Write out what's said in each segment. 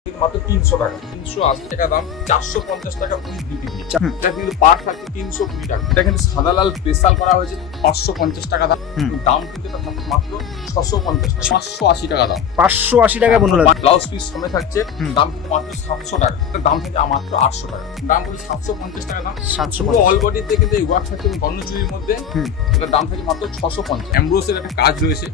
মাত্র 300 টাকা, 380 টাকা দাম, 450 টাকা উইথ বিপিপি। এটা কিন্তু পার থাকছে 320 টাকা। এটা কিন্তু সাদা লাল স্পেশাল করা হয়েছে 550 টাকা দাম। দাম কিন্তু এটা মাত্র 650 টাকা, 580 টাকা দাম, 580 টাকা বন্ধুরা। ব্লাউজ পিস সমেত থাকছে, দাম কিন্তু মাত্র 700 টাকা। এটা দাম থেকে মাত্র 800 টাকা, দাম কিন্তু 750 টাকা দাম। 700 পুরো অল বডিতে কিন্তু এই ওয়ার্ক থাকছে গন্নচুরির মধ্যে। এটা দাম থাকে মাত্র 650। এমব্রোসের একটা কাজ রয়েছে,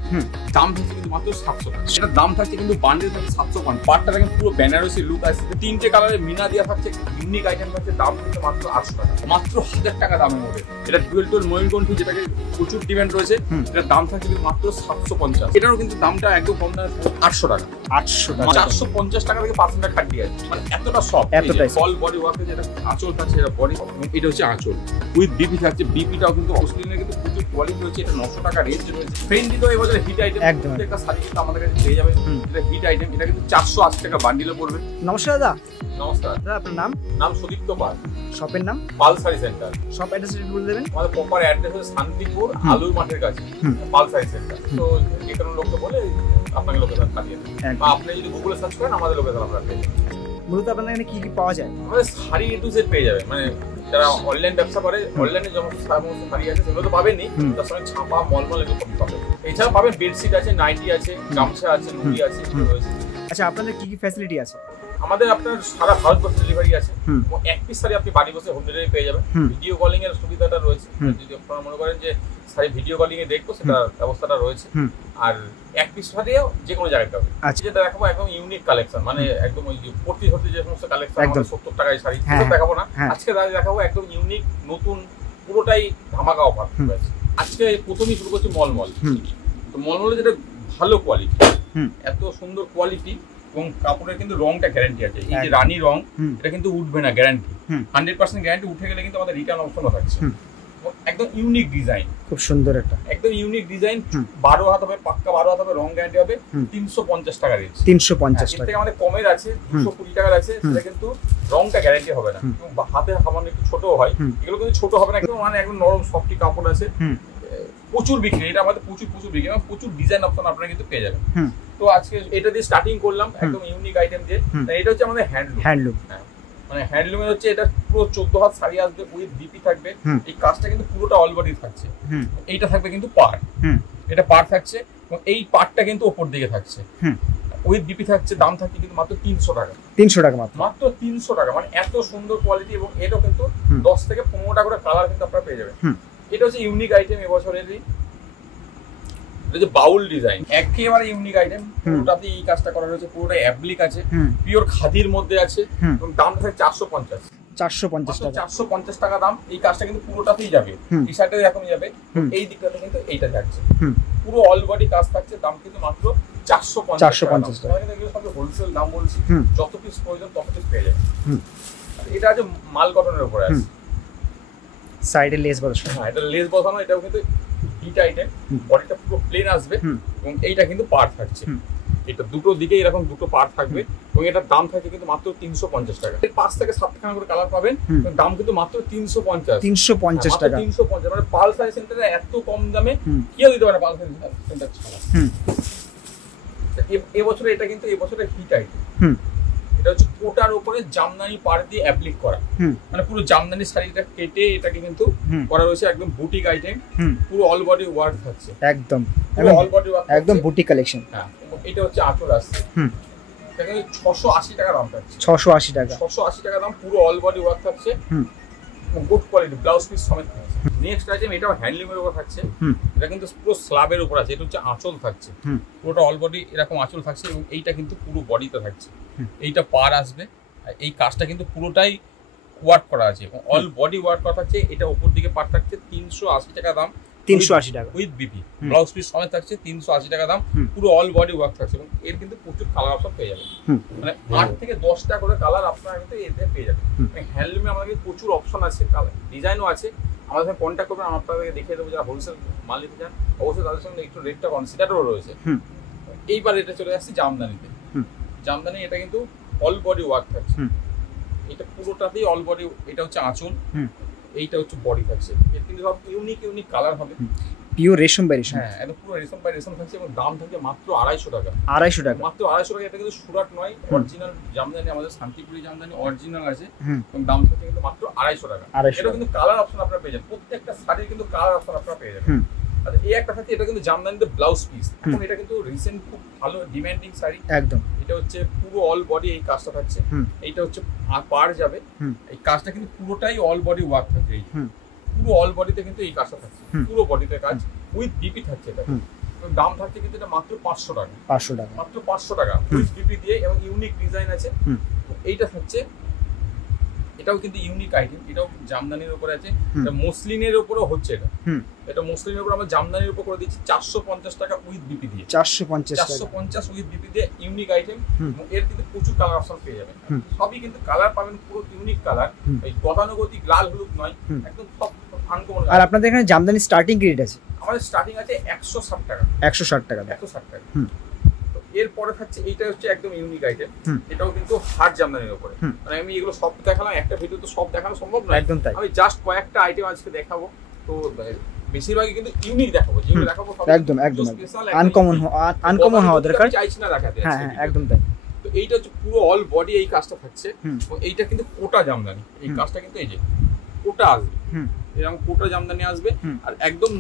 দাম থাকছে কিন্তু মাত্র 700 টাকা। এটা দাম থাকছে কিন্তু বান্ডেল থাকে 750। পার্টটা কিন্তু পুরো বেনারসি লুক আছে, তিনটে কালারে মিনা দেওয়া থাকছে, ইউনিক আইটেম থাকছে, দাম কিন্তু মাত্র 800 টাকা, মাত্র 1000 টাকা দামের মধ্যে। এটা ডুয়েল টোন ময়ূরকণ্ঠী, যেটাকে প্রচুর ডিমান্ড রয়েছে, এটার দাম থাকছে কিন্তু মাত্র 750। এটারও কিন্তু দামটা একদম কম দামে 800 টাকা, 800 টাকা, 450 টাকা থেকে 500 খাটি আছে। মানে এতটা সফট, এতটাই অল বডি ওয়ার্কে যেটা আঁচল থাকছে, এটা বডি, এটা হচ্ছে আঁচল উইথ বিপি থাকছে। বিপিটাও কিন্তু অস্ট্রেলিয়ানে কিন্তু প্রচুর কোয়ালিটি রয়েছে। এটা 900 টাকা রেঞ্জ রয়েছে। ফ্রেন্ডলি তো এবছর হিট আইটেম, একটা শাড়ি কিন্তু আমাদের কাছে পেয়ে যাবে। এটা হিট আইটেম, এটা কিন্তু 480 টাকা বান্ডিলে পড়বে। নমস্কার দাদা। নমস্কার দাদা, আপনার নাম? নাম সুদীপ্ত পাল। শপের নাম? পাল শাড়ি সেন্টার। শপ অ্যাড্রেস বলে দেবেন। আমাদের প্রপার অ্যাড্রেস হচ্ছে শান্তিপুর আলুর মাঠের কাছে, পাল শাড়ি সেন্টার। তো যে কোনো লোককে বলে আপনাকে লোকেশন পাঠিয়ে দেবেন, বা আপনি যদি গুগলে সার্চ করেন আমাদের লোকেশন আপনারা পেয়ে যাবেন। মূলত আপনার এখানে কি কি পাওয়া যায়? আমাদের শাড়ি এ টু জেড পেয়ে যাবেন। মানে যারা অনলাইন ব্যবসা করে, অনলাইনে যেমন সমস্ত শাড়ি আছে সেগুলো তো পাবেনই, তার সঙ্গে ছাপা মলমল এগুলো পাবেন। এছাড়া পাবেন বেডশিট আছে, নাইটি আছে, গামছা আছে, নুড়ি আছে, রয়েছে। আচ্ছা, আপনাদের কি কি ফ্যাসিলিটি আছে? আমাদের আপনার সারা ভারতবর্ষ ডেলিভারি আছে। এক পিস শাড়ি আপনি বাড়ি বসে হোম ডেলিভারি পেয়ে যাবেন। ভিডিও কলিং এর সুবিধাটা রয়েছে, যদি আপনারা মনে করেন যে শাড়ি ভিডিও কলিং এ দেখবো, সেটা ব্যবস্থাটা রয়েছে। আর এক পিস শাড়িও যে কোনো জায়গায় পাবে। যেটা দেখাবো একদম ইউনিক কালেকশন, মানে একদম ওই যে প্রতি হতে যে সমস্ত কালেকশন 70 টাকায় শাড়ি দেখাবো না, আজকে দেখাবো একদম ইউনিক নতুন, পুরোটাই ধামাকা অফার রয়েছে। আজকে প্রথমেই শুরু করছি মলমল। তো মলমলে যেটা ভালো কোয়ালিটি, এত সুন্দর কোয়ালিটি, এবং কাপড়ের কিন্তু রংটা গ্যারান্টি আছে। এই যে রানী রং, এটা কিন্তু উঠবে না, গ্যারান্টি 100% গ্যারান্টি। উঠে গেলে কিন্তু আমাদের রিটার্ন অপশনও থাকছে। একদম ইউনিক ডিজাইন, খুব সুন্দর একটা একদম ইউনিক ডিজাইন। 12 হাত হবে, পাক্কা 12 হাত হবে, রং গ্যারান্টি হবে। 350 টাকা রেঞ্জ, 350 টাকা। থেকে আমাদের কমের আছে 220 টাকার আছে, সেটা কিন্তু রংটা গ্যারান্টি হবে না, হাতে সামান্য একটু ছোট হয়। এগুলো কিন্তু ছোট হবে না, একদম মানে একদম নরম সফটি কাপড় আছে, প্রচুর বিক্রি। এটা আমাদের প্রচুর বিক্রি, এবং প্রচুর ডিজাইন অপশন আপনারা কিন্তু পেয়ে যাবেন। তো আজকে এটা দিয়ে স্টার্টিং করলাম, একদম ইউনিক আইটেম দিয়ে। এটা হচ্ছে আমাদের হ্যান্ডলুম। মানে হ্যান্ডলুমের হচ্ছে এটা পুরো 14 হাত শাড়ি আসবে, উইথ বিপি থাকবে। এই কাজটা কিন্তু পুরোটা অল বডি থাকছে। এইটা থাকবে কিন্তু পার, এটা পার থাকছে, এবং এই পারটা কিন্তু উপর দিকে থাকছে, উইথ বিপি থাকছে। দাম থাকছে কিন্তু মাত্র 300 টাকা, 300 টাকা মাত্র 300 টাকা। মানে এত সুন্দর কোয়ালিটি, এবং এটাও কিন্তু 10 থেকে 15টা করে কালার কিন্তু আপনারা পেয়ে যাবেন। এটা হচ্ছে ইউনিক আইটেম এবছরেরই। এটা যে বাউল ডিজাইন, একেবারে ইউনিক আইটেম। পুরোটাতে এই কাজটা করা রয়েছে, পুরোটা অ্যাপ্লিক আছে, পিওর খাদির মধ্যে আছে, এবং দাম থাকে 450 টাকা, 450 টাকা দাম। এই কাজটা কিন্তু পুরোটাতেই যাবে, এই শার্টে এরকমই যাবে, এই দিকটাতে কিন্তু এইটা যাচ্ছে, পুরো অল বডি কাজ থাকছে। দাম কিন্তু মাত্র 450 টাকা। এগুলো সব হোলসেল দাম বলছি, যত পিস প্রয়োজন তত পিস পেয়ে যাবে। এটা আছে মাল কটনের উপরে আছে, সাইডে লেস বসানো। হ্যাঁ, এটা লেস বসানো। এটাও কিন্তু হিট আইটেম, বডিটা পুরো প্লেন আসবে, এবং এইটা কিন্তু পার্ট থাকছে। এটা দুটো দিকে এরকম দুটো পার্ট থাকবে, এবং এটার দাম থাকে কিন্তু মাত্র 350 টাকা। এর 5 থেকে 7 টাকা করে কালার পাবেন, দাম কিন্তু মাত্র 350 টাকা। 350 মানে পাল শাড়ি সেন্টারে এত কম দামে কেউ দিতে পারে, পাল শাড়ি সেন্টার ছাড়া। এবছরে এটা কিন্তু এবছরের হিট আইটেম। এটা হচ্ছে কোটার উপরে জামদানি পাড় দিয়ে অ্যাপ্লিক করা, মানে পুরো জামদানি শাড়িটা কেটে এটাকে কিন্তু করা রয়েছে, একদম বুটিক আইটেম। পুরো অল বডি ওয়ার্ক থাকছে, একদম অল বডি ওয়ার্ক, একদম বুটিক কালেকশন। হ্যাঁ, এটা হচ্ছে আঁচল আসছে, এটা কিন্তু 680 টাকা দাম থাকছে, 680 টাকা দাম। পুরো অল বডি ওয়ার্ক থাকছে, গুড কোয়ালিটি, ব্লাউজ পিস সমেত থাকছে। নেক্সট আইটেম, এটাও হ্যান্ডলুমের উপর থাকছে। এটা কিন্তু পুরো স্ল্যাবের উপর আছে। এটা হচ্ছে আঁচল থাকছে, পুরোটা অল বডি এরকম আঁচল থাকছে, এবং এইটা কিন্তু পুরো বডিতে থাকছে। এইটা পার আসবে, এই কাজটা কিন্তু পুরোটাই ওয়ার্ক করা আছে, এবং অল বডি ওয়ার্ক করা থাকছে। এটা উপর দিকে পার থাকছে 380 টাকা দাম, 380 টাকা উইথ বিপি, ব্লাউজ পিস সমেত থাকছে, 380 টাকা দাম। পুরো অল বডি ওয়ার্ক থাকছে, এবং এর কিন্তু প্রচুর কালার অপশন পেয়ে যাবেন। মানে 8 থেকে 10টা করে কালার আপনারা কিন্তু এতে পেয়ে যাবেন। হ্যান্ডলুমে আমাদের প্রচুর অপশন আছে, কালার ডিজাইনও আছে। আমাদের সঙ্গে কন্ট্যাক্ট করবেন, আমরা আপনাদেরকে দেখিয়ে দেবো। যারা হোলসেল মাল নিতে চান, অবশ্যই তাদের সঙ্গে একটু রেটটা কনসিডারও রয়েছে। এইবার এটা চলে আসছে জামদানিতে। জামদানি এটা কিন্তু অল বডি ওয়ার্ক থাকছে, এটা পুরোটাতেই অল বডি। এটা হচ্ছে আঁচল, এইটা হচ্ছে বডি থাকছে। এর কিন্তু সব ইউনিক কালার হবে। পিওর রেশম বাই রেশম। হ্যাঁ, একদম পুরো রেশম বাই রেশম থাকছে এবং দাম থাকছে মাত্র 250 টাকা। 250 টাকা, মাত্র 250 টাকা। এটা কিন্তু সুরাট নয়, অরিজিনাল জামদানি, আমাদের শান্তিপুরি জামদানি অরিজিনাল আছে এবং দাম থাকছে কিন্তু মাত্র 250 টাকা। এটা কিন্তু কালার অপশন আপনারা পেয়ে যাবেন, প্রত্যেকটা শাড়ির কিন্তু কালার অপশন আপনারা পেয়ে যাবেন। আচ্ছা, এই একটা থাকছে, এটা কিন্তু জামদানিতে ব্লাউজ পিস। এখন এটা কিন্তু রিসেন্ট খুব ভালো ডিমান্ডিং শাড়ি একদম। এটা হচ্ছে পুরো অল বডি এই কাজটা থাকছে। এইটা হচ্ছে পার যাবে, এই কাজটা কিন্তু পুরোটাই অল বডি ওয়ার্ক থাকছে। এই পুরো অল বডিতে কিন্তু এই কাজটা থাকছে, পুরো বডিতে কাজ উইথ বিপি থাকছে। এটা দাম থাকছে কিন্তু এটা মাত্র 500 টাকা। 500 টাকা, মাত্র 500 টাকা উইথ বিপি দিয়ে এবং ইউনিক ডিজাইন আছে। এইটা থাকছে, এটাও কিন্তু ইউনিক আইটেম, এটাও জামদানির উপরে আছে, এটা মসলিনের উপরেও হচ্ছে। এটা মসলিনের উপর আমরা জামদানির উপর করে দিচ্ছি 450 টাকা উইথ বিপি দিয়ে। 450 উইথ বিপি দিয়ে ইউনিক আইটেম। এর কিন্তু প্রচুর কালার অপশন পেয়ে যাবেন, সবই কিন্তু কালার পাবেন পুরো ইউনিক কালার, এই গতানুগতিক লাল হলুদ নয়, একদম সব আনকমন। আর আপনাদের এখানে জামদানি স্টার্টিং রেট আছে? আমাদের স্টার্টিং আছে 160 টাকা। 160 টাকা, 160 টাকা। এরপরে থাকছে, এইটা হচ্ছে একদম ইউনিক আইটেম, এটাও কিন্তু হাট জামদানির উপরে। মানে আমি এগুলো সব দেখালাম, একটা ভিডিও তো সব দেখানো সম্ভব নয়, একদম তাই। আমি জাস্ট কয়েকটা আইটেম আজকে দেখাবো। তো বেশিরভাগই কিন্তু ইউনিক দেখাবো, যেগুলো দেখাবো সব একদম আনকমন হওয়া দরকার, চাইছি না দেখাতে। হ্যাঁ, একদম তাই। তো এইটা হচ্ছে পুরো অল বডি এই কাজটা থাকছে এবং এইটা কিন্তু কোটা জামদানি। এই কাজটা কিন্তু এই যে কোটা আসবে, এরকম কোটা জামদানি আসবে আর একদম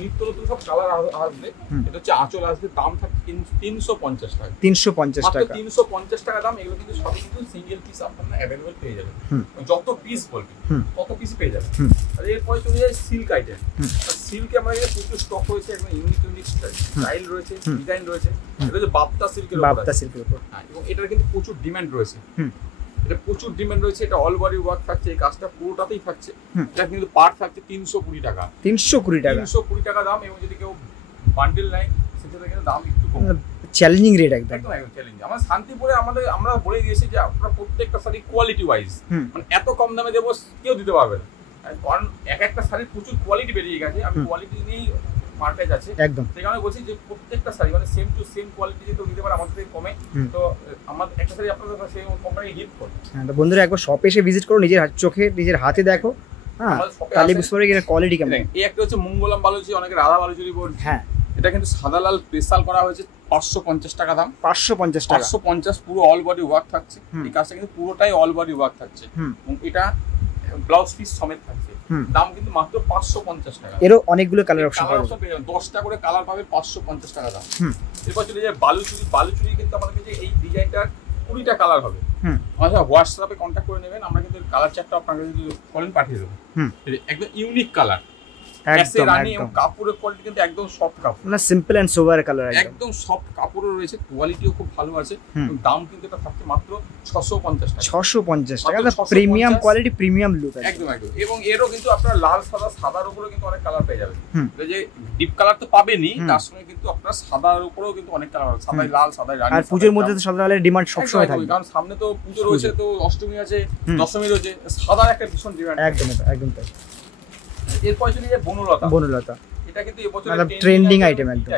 নিত্য নতুন সব কালার আসবে। এটা হচ্ছে আঁচল আসবে, দাম থাকছে 350 টাকা। 350 টাকা, 350 টাকা দাম। এগুলো কিন্তু সবই কিন্তু সিঙ্গেল পিস আপনারা অ্যাভেলেবল পেয়ে যাবেন, যত পিস বলবেন তত পিস পেয়ে যাবেন। আর এরপরে চলে যায় সিল্ক আইটেম। সিল্কে আমাদের এখানে প্রচুর স্টক রয়েছে, একদম ইউনিক স্টাইল রয়েছে, ডিজাইন রয়েছে। এটা হচ্ছে বাপ্তা সিল্কের উপর, এবং এটার কিন্তু প্রচুর ডিমান্ড রয়েছে। এটা প্রচুর ডিমান্ড রয়েছে, এটা অল বডি ওয়ার্ক থাকছে, এই কাজটা পুরোটাতেই থাকছে। এটা কিন্তু পার্ট থাকছে 320 টাকা। 320 টাকা দাম। এবং যদি কেউ বান্ডেল নেয় সেক্ষেত্রে কিন্তু দাম একটু কম। চ্যালেঞ্জিং রেট, একদম চ্যালেঞ্জিং। আমরা শান্তিপুরে আমরা বলে দিয়েছি যে আপনারা প্রত্যেকটা শাড়ি কোয়ালিটি ওয়াইজ, মানে এত কম দামে দেবো কেউ দিতে পারবে না, কারণ একটা শাড়ির প্রচুর কোয়ালিটি বেরিয়ে গেছে। আমি কোয়ালিটি নিয়েই মার্কেট আছে, একদম। সেই কারণে বলছি যে প্রত্যেকটা শাড়ি মানে সেম টু সেম কোয়ালিটি যদি দিতে পারে আমাদের থেকে কমে, তো আমাদের একটা শাড়ি আপনাদের সেই কোম্পানি গিফট করবে। হ্যাঁ, তো বন্ধুরা একবার শপে এসে ভিজিট করো, নিজের চোখে নিজের হাতে দেখো। হ্যাঁ, তাহলে বুঝতে পারবে এর কোয়ালিটি কেমন। এই একটা হচ্ছে মঙ্গলম বালুচি, অনেকে রাধা বালুচি বলছে। হ্যাঁ, এটা কিন্তু সাদা লাল স্পেশাল করা হয়েছে, 550 টাকা দাম। 550 টাকা, 550। পুরো অল বডি ওয়ার্ক থাকছে, এই কাজটা কিন্তু পুরোটাই অল বডি ওয়ার্ক থাকছে এবং এটা ব্লাউজ পিস সমেত থাকছে। দাম কিন্তু মাত্র 550 টাকা। এরও অনেকগুলো কালার অপশন পাবেন, 10টা করে কালার পাবে, 550 টাকা দাম। এরপর চলে যায় বালুচুরি। বালুচুরি কিন্তু আমাদের কাছে এই ডিজাইনটার 20টা কালার হবে। আচ্ছা, হোয়াটসঅ্যাপে কন্ট্যাক্ট করে নেবেন, আমরা কিন্তু কালার চার্টটা আপনাকে যদি বলেন পাঠিয়ে দেবো। একদম ইউনিক কালার, কাপড়ের কোয়ালিটি কিন্তু একদম সফট কাপড়, না সিম্পল এন্ড সোবার কালার, একদম সফট কাপড়ও রয়েছে, কোয়ালিটিও খুব ভালো আছে। দাম কিন্তু এটা থাকছে মাত্র 650 টাকা। 650 টাকা, প্রিমিয়াম কোয়ালিটি, প্রিমিয়াম লুক, একদম। এবং এরও কিন্তু আপনারা লাল সাদা, সাদার উপরে কিন্তু অনেক কালার পেয়ে যাবেন। যে ডিপ কালার তো পাবেনই, তার সঙ্গে কিন্তু আপনারা সাদার উপরেও কিন্তু অনেক কালার আছে, সাদাই লাল, সাদাই রানী। আর পূজোর মধ্যে তো সাদা লালের ডিমান্ড সবসময় থাকবে, কারণ সামনে তো পূজো রয়েছে, তো অষ্টমী আছে, দশমী রয়েছে, সাদার একটা ভীষণ ডিমান্ড। একদম তাই। এরপর চলে যায় বনলতা। এটা কিন্তু এবছর ট্রেন্ডিং আইটেম, একদম।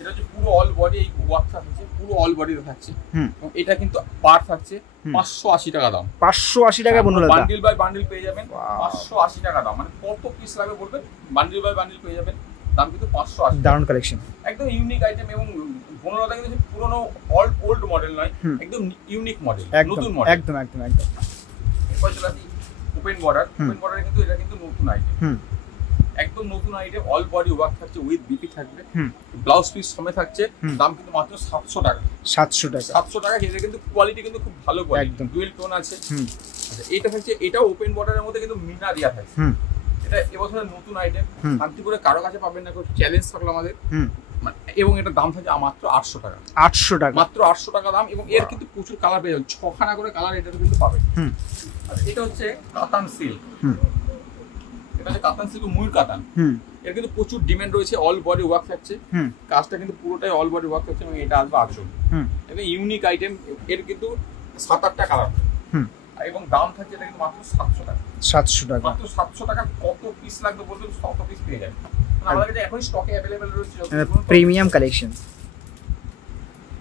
এটা হচ্ছে পুরো অল বডি এই ওয়ার্ক থাকছে, পুরো অল বডিতে থাকছে। এবং এটা কিন্তু পার থাকছে 580 টাকা দাম। 580 টাকা বনলতা, বান্ডিল বাই বান্ডিল পেয়ে যাবেন। 580 টাকা দাম, মানে কত পিস লাগবে বলবেন, বান্ডিল বাই বান্ডিল পেয়ে যাবেন। দাম কিন্তু 580। দারুণ কালেকশন, একদম ইউনিক আইটেম। এবং বনলতা কিন্তু পুরনো ওল্ড মডেল নয়, একদম ইউনিক মডেল, নতুন মডেল, একদম। এরপর চলে আসি ওপেন বর্ডার। ওপেন বর্ডারে কিন্তু এটা কিন্তু নতুন আইটেম, একদম নতুন আইটেম। অল বডি ওয়ার্ক থাকছে, উইথ বিপি থাকবে, ব্লাউজ পিস সমেত থাকছে। দাম কিন্তু মাত্র 700 টাকা। 700 টাকা। এটা কিন্তু কোয়ালিটি কিন্তু খুব ভালো কোয়ালিটি, একদম ডুয়েল টোন আছে। আচ্ছা, এটা থাকছে, এটাও ওপেন বর্ডারের মধ্যে কিন্তু মিনা দিয়া থাকছে। এটা এবছরের নতুন আইটেম, শান্তিপুরে কারো কাছে পাবেন না, চ্যালেঞ্জ থাকলো আমাদের। এবং এটা দাম থাকে মাত্র 800 টাকা। 800 টাকা, মাত্র 800 টাকা দাম। এবং এর কিন্তু প্রচুর কালার পেয়ে যাবেন, 6খানা করে কালার এটা কিন্তু পাবেন। এটা হচ্ছে কাতান সিল্ক। এটা হচ্ছে কাতান সিল্ক, ময়ূর কাতান। এর কিন্তু প্রচুর ডিমান্ড রয়েছে, অল বডি ওয়ার্ক থাকছে, কাজটা কিন্তু পুরোটাই অল বডি ওয়ার্ক থাকছে। এবং এটা আসবে আঁচল, এটা ইউনিক আইটেম। এর কিন্তু 7-8টা কালার, এবং দাম থাকছে এটা কিন্তু মাত্র 700 টাকা। 700 টাকা, মাত্র 700 টাকা। কত পিস লাগবে বলবেন, 100 পিস পেয়ে যাবেন। আমাদের কাছে এখন স্টকে अवेलेबल রয়েছে, প্রিমিয়াম কালেকশন।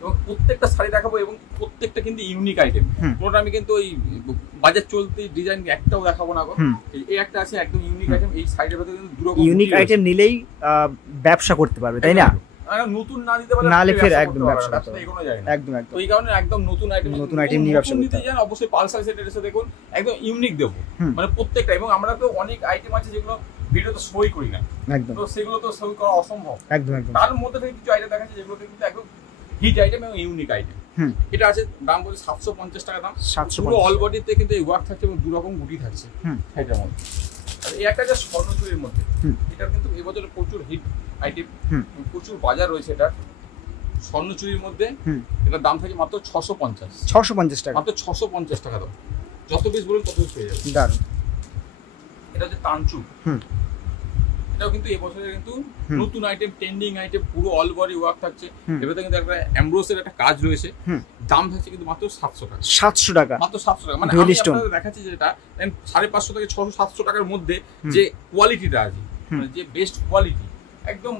তো এবং প্রত্যেকটা শাড়ি দেখাবো এবং প্রত্যেকটা কিন্তু ইউনিক আইটেম। কোনটা আমি কিন্তু ওই বাজার চলতি ডিজাইন একটাও দেখাবো না। এই একটা আছে একদম ইউনিক আইটেম। এই সাইডের ভিতরে কিন্তু দুটো ইউনিক আইটেম নিলেই ব্যবসা করতে পারবে, তাই না? নতুন না দিতে পারলে না ফের একদম ব্যবসা এগোনো যায় না। একদম একদম। তো এই কারণে একদম নতুন আইটেম নিয়ে ব্যবসা করতে যান, অবশ্যই পালসার সেটের এসে দেখুন, একদম ইউনিক দেবো মানে প্রত্যেকটা। এবং আমরা তো অনেক আইটেম আছে যেগুলো ভিডিও তো সই করি না, একদম, তো সেগুলো তো সই করা অসম্ভব। একদম একদম। তার মধ্যে থেকে কিছু আইটেম দেখাচ্ছে যেগুলো কিন্তু একদম হিট আইটেম এবং ইউনিক আইটেম। এটা আছে দাম বলি 750 টাকা দাম। পুরো অল বডিতে কিন্তু এই ওয়ার্ক থাকছে এবং দু রকম গুটি থাকছে এটার মধ্যে। আর এই একটা যে স্বর্ণচুরির মধ্যে, এটা কিন্তু এবছরে প্রচুর হিট আইটেম, প্রচুর বাজার রয়েছে এটা। স্বর্ণচুরির মধ্যে এটার দাম থাকে মাত্র 650 টাকা, মাত্র 650 টাকা দাম। যত পিস বলুন তত পিস পেয়ে যাবেন। দারুণ। এটা হচ্ছে তানচুর, এটাও কিন্তু এবছরের কিন্তু নতুন আইটেম, ট্রেন্ডিং আইটেম, পুরো অল বডি ওয়ার্ক থাকছে। এবারে কিন্তু একটা এমব্রোসের একটা কাজ রয়েছে, দাম থাকছে কিন্তু মাত্র 700 টাকা। 700 টাকা, মাত্র 700 টাকা। মানে আমি আপনাদের দেখাচ্ছি যেটা 550 থেকে 600-700 টাকার মধ্যে যে কোয়ালিটিটা আছে, মানে যে বেস্ট কোয়ালিটি, একদম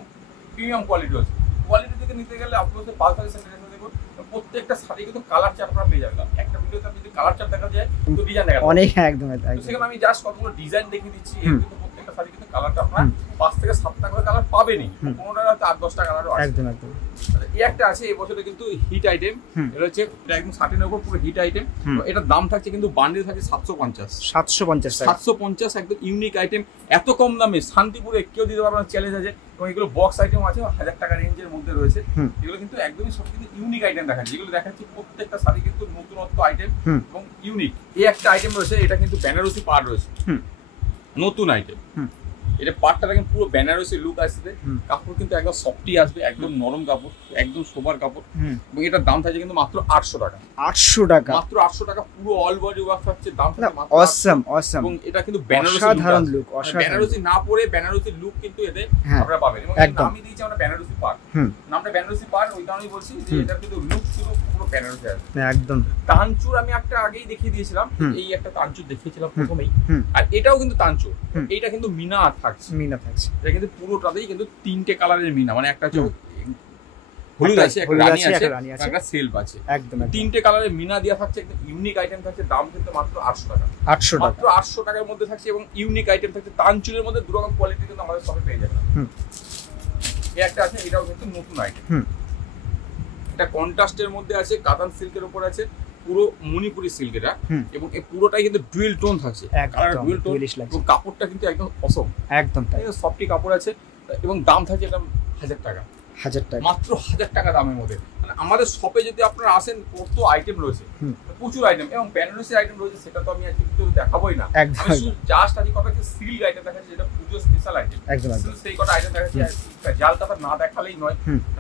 প্রিমিয়াম কোয়ালিটি আছে। কোয়ালিটি থেকে নিতে গেলে আপনাদের পালসার সেন্টারে দেখুন, প্রত্যেকটা শাড়ি কিন্তু কালার চার্ট আপনারা পেয়ে যাবেন। একটা ভিডিওতে আপনি যদি কালার চার্ট দেখা যায় তো ডিজাইন দেখা যায় অনেক, একদম একদম। সেখানে আমি জাস্ট কতগুলো ডিজাইন দেখিয়ে দিচ্ছি। কিন্তু প্রত্যেকটা শাড়ি কিন্তু কালারটা আপনারা 5 থেকে 7টা করে কালার পাবেনই, কোনোটা 8-10টা কালারও আছে। একদম একদম। এই একটা আছে এই বছরে কিন্তু হিট আইটেম, এটা হচ্ছে এটা একদম 60 এর উপর পুরো হিট আইটেম। এটার দাম থাকছে কিন্তু বান্ডিল থাকে 750 টাকা। 750 একদম ইউনিক আইটেম। এত কম দামে শান্তিপুরে কেউ দিতে পারবে না, চ্যালেঞ্জ আছে। এবং এগুলো বক্স আইটেম আছে 1000 টাকা রেঞ্জের মধ্যে রয়েছে। এগুলো কিন্তু একদমই সব কিন্তু ইউনিক আইটেম দেখাচ্ছি। যেগুলো দেখাচ্ছি প্রত্যেকটা শাড়ি কিন্তু নতুনত্ব আইটেম এবং ইউনিক। এই একটা আইটেম রয়েছে, এটা কিন্তু বেনারসি পাড় রয়েছে, নতুন আইটেম। এটা পাড়টা দেখেন পুরো বেনারসি লুক আসছে। কাপড় কিন্তু একদম সফটি আসবে, একদম নরম কাপড়, একদম সোবার কাপড়। এবং এটার দাম থাকছে কিন্তু মাত্র 800 টাকা। 800 টাকা, মাত্র 800 টাকা। পুরো অল বডি ওয়ার্ক থাকছে, দাম মাত্র অসাম অসাম। এবং এটা কিন্তু বেনারসি সাধারণ লুক, বেনারসি না পরে বেনারসি লুক কিন্তু এতে আপনারা পাবেন। এবং আমি দিয়েছি আমরা বেনারসি পাড়, নামটা বেনারসি পাড় ওই কারণেই বলছি যে এটা কিন্তু লুক পুরো বেনারসি আছে একদম। তানচুর আমি একটা আগেই দেখিয়ে দিয়েছিলাম, এই একটা তানচুর দেখিয়েছিলাম প্রথমেই। আর এটাও কিন্তু তানচুর, এইটা কিন্তু মিনা থাকছে, মিনা থাকছে। এটা কিন্তু পুরোটাতেই কিন্তু 3টে কালারের মিনা, মানে একটা হচ্ছে হলুদ আছে, একটা রানী আছে, একটা সেলফ আছে, একদম 3টে কালারের মিনা দেওয়া থাকছে। একদম ইউনিক আইটেম থাকছে, দাম কিন্তু মাত্র 800 টাকা। 800 টাকা, মাত্র 800 টাকার মধ্যে থাকছে। এবং ইউনিক আইটেম থাকছে তানচুরের মধ্যে, দু রকম কোয়ালিটি কিন্তু আমাদের শপে পেয়ে যাবেন। এই একটা আছে, এটাও কিন্তু নতুন আইটেম। এটা কন্ট্রাস্টের মধ্যে আছে, কাতান সিল্কের উপর আছে, পুরো মণিপুরি সিল্ক এটা। এবং এই পুরোটাই কিন্তু ডুয়েল টোন থাকছে, কালার ডুয়েল টোন। এবং কাপড়টা কিন্তু একদম অসম, একদম সফটি কাপড় আছে। এবং দাম থাকছে এটা 1000 টাকা। 1000 টাকা, মাত্র 1000 টাকা দামের মধ্যে। মানে আমাদের শপে যদি আপনারা আসেন, কত আইটেম রয়েছে, প্রচুর আইটেম। এবং বেনারসি আইটেম রয়েছে, সেটা তো আমি আজকে ভিডিওতে দেখাবোই না। আমি শুধু জাস্ট আজকে কথা সিল্ক আইটেম দেখাচ্ছি, যেটা পুজো স্পেশাল আইটেম। একদম সেই কটা আইটেম দেখাচ্ছি, জাল কাতা না দেখালেই নয়।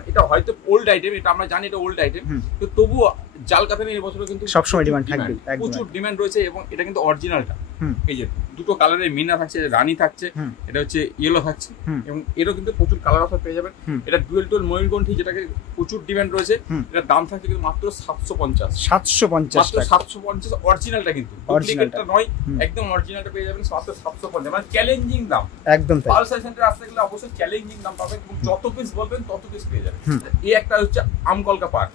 এটা হয়তো ওল্ড আইটেম, এটা আমরা জানি এটা ওল্ড আইটেম, তো তবুও জাল কাতা নিয়ে এবছর কিন্তু সবসময় ডিমান্ড থাকবে, প্রচুর ডিমান্ড রয়েছে। এবং এটা কিন্তু অরিজিনালটা, এই যে দুটো কালারের মিনা থাকছে, রানী থাকছে, এটা হচ্ছে ইয়েলো থাকছে। এবং এরও কিন্তু প্রচুর কালার অফার পেয়ে যাবেন। এটা ডুয়েল টোন ময়ূরকণ্ঠী, যেটাকে প্রচুর ডিমান্ড রয়েছে। এটার দাম থাকছে কিন্তু মাত্র 750 টাকা। 750 অরিজিনালটা, কিন্তু ডুপ্লিকেটটা নয়, একদম অরিজিনালটা পেয়ে যাবেন মাত্র 750। মানে চ্যালেঞ্জিং দাম একদম। পালসার সেন্টারে আসতে গেলে অবশ্যই চ্যালেঞ্জিং দাম পাবেন, এবং যত পিস বলবেন তত পিস পেয়ে যাবেন। এই একটা হচ্ছে আমকলকা পাড়,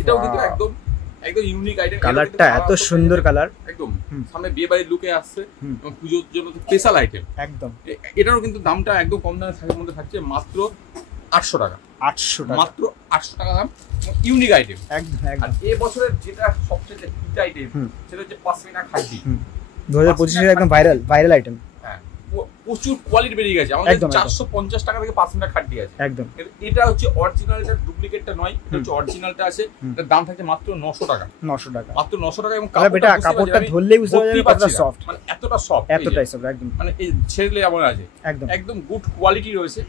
এটাও কিন্তু একদম একদম ইউনিক আইটেম। কালারটা এত সুন্দর কালার, একদম সামনে বিয়ে বাড়ির লুকে আসছে এবং পুজোর জন্য স্পেশাল আইটেম একদম। এটারও কিন্তু দামটা একদম কম দামে থাকার মধ্যে থাকছে, মাত্র 800 টাকা। 800 টাকা, মাত্র 800 টাকা দাম, ইউনিক আইটেম একদম। আর এই বছরের যেটা সবচেয়ে হিট আইটেম, সেটা হচ্ছে পশমিনা খাদি। 2025 এর একদম ভাইরাল আইটেম। প্রচুর কোয়ালিটি বেরিয়ে গেছে আমাদের। 450 টাকা থেকে পশমিনা খাদি আছে একদম। এটা হচ্ছে অরিজিনাল, এটা ডুপ্লিকেটটা নয়। এটা হচ্ছে অরিজিনালটা আছে, এটার দাম থাকছে মাত্র 900 টাকা। 900 টাকা, মাত্র 900 টাকা। এবং কাপড়টা ধরলেই বুঝতে পারবেন কতটা সফট, মানে এতটা সফট, এতটাই সফট একদম। মানে এই ছেড়লে এমন আছে, একদম একদম গুড কোয়ালিটি রয়েছে।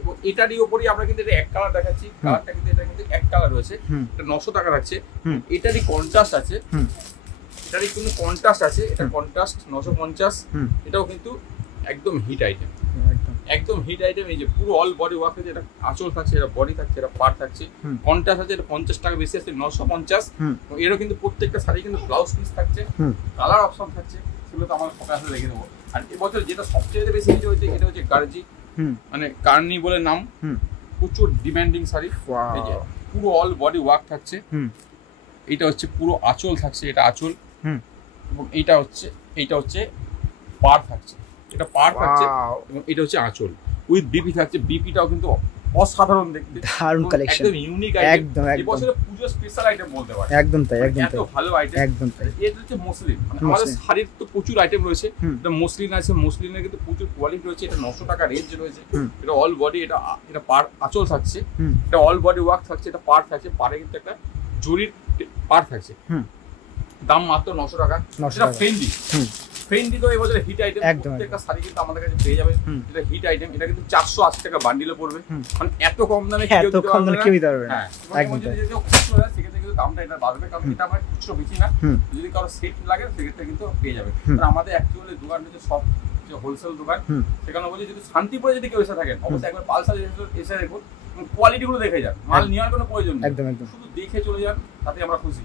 এবং এটারই উপরই আমরা কিন্তু এটা এক কালার দেখাচ্ছি, কালারটা কিন্তু এটা কিন্তু এক কালার রয়েছে। এটা 900 টাকা রাখছে। এটারই কন্ট্রাস্ট আছে, এটারই কিন্তু কন্ট্রাস্ট আছে। এটা কন্ট্রাস্ট 950। এটাও কিন্তু একদম হিট আইটেম, একদম হিট আইটেম। এই যে পুরো অল বডি ওয়ার্ক আছে, এটা আঁচল থাকছে, এটা বডি থাকছে, এটা পাড় থাকছে, কন্ট্রাস্ট আছে। এটা 50 টাকা বেশি আছে, 950। এরও কিন্তু প্রত্যেকটা শাড়ি কিন্তু ব্লাউজ পিস থাকছে, কালার অপশন থাকছে, সেগুলো তো আমার ফোকাস রেখে দেবো। আর এবছর যেটা সবচেয়ে বেশি হিট হয়েছে, এটা হচ্ছে গার্জি, মানে কার্নি বলে নাম, প্রচুর ডিমান্ডিং শাড়ি। এই যে পুরো অল বডি ওয়ার্ক থাকছে। এটা হচ্ছে পুরো আঁচল থাকছে, এটা আঁচল। এবং এইটা হচ্ছে পাড় থাকছে, এটা পাড় থাকছে এবং এটা হচ্ছে আঁচল উইথ বিপি থাকছে। বিপিটাও কিন্তু অসাধারণ দেখতে, দারুণ কালেকশন, একদম ইউনিক আইটেম, এই বছরে পুজো স্পেশাল আইটেম বলতে পারে। একদম তাই, একদম এত ভালো আইটেম, একদম তাই। এটা হচ্ছে মসলিন, আমাদের শাড়ির তো প্রচুর আইটেম রয়েছে। এটা মসলিন আছে, মসলিনের কিন্তু প্রচুর কোয়ালিটি রয়েছে। এটা 900 টাকা রেঞ্জ রয়েছে। এটা অল বডি, এটা পাড় আঁচল থাকছে, এটা অল বডি ওয়ার্ক থাকছে, এটা পাড় থাকছে, পাড়ে কিন্তু একটা জরির পাড় থাকছে। দাম মাত্র 900 টাকা। এটা ফেন্ডি তো এই বছরের হিট আইটেম, প্রত্যেকটা শাড়ি কিন্তু আমাদের কাছে পেয়ে যাবে। এটা হিট আইটেম, এটা কিন্তু 480 টাকা বান্ডিলে পড়বে। মানে এত কম দামে কেউ দিতে পারবে না। একদম যদি কেউ খুচরো দেয় সেক্ষেত্রে কিন্তু দামটা এটা বাড়বে, কারণ এটা আমরা খুচরো বেশি না। যদি কারো সেট লাগে সেক্ষেত্রে কিন্তু পেয়ে যাবে। আমাদের অ্যাকচুয়ালি দোকান হচ্ছে সব হোলসেল দোকান। সেখানে বলছি যদি শান্তিপুরে যদি কেউ এসে থাকেন, অবশ্যই একবার পালসার এসে দেখুন, কোয়ালিটি গুলো দেখে যান, মাল নেওয়ার কোনো প্রয়োজন নেই, শুধু দেখে চলে যান, তাতে আমরা খুশি।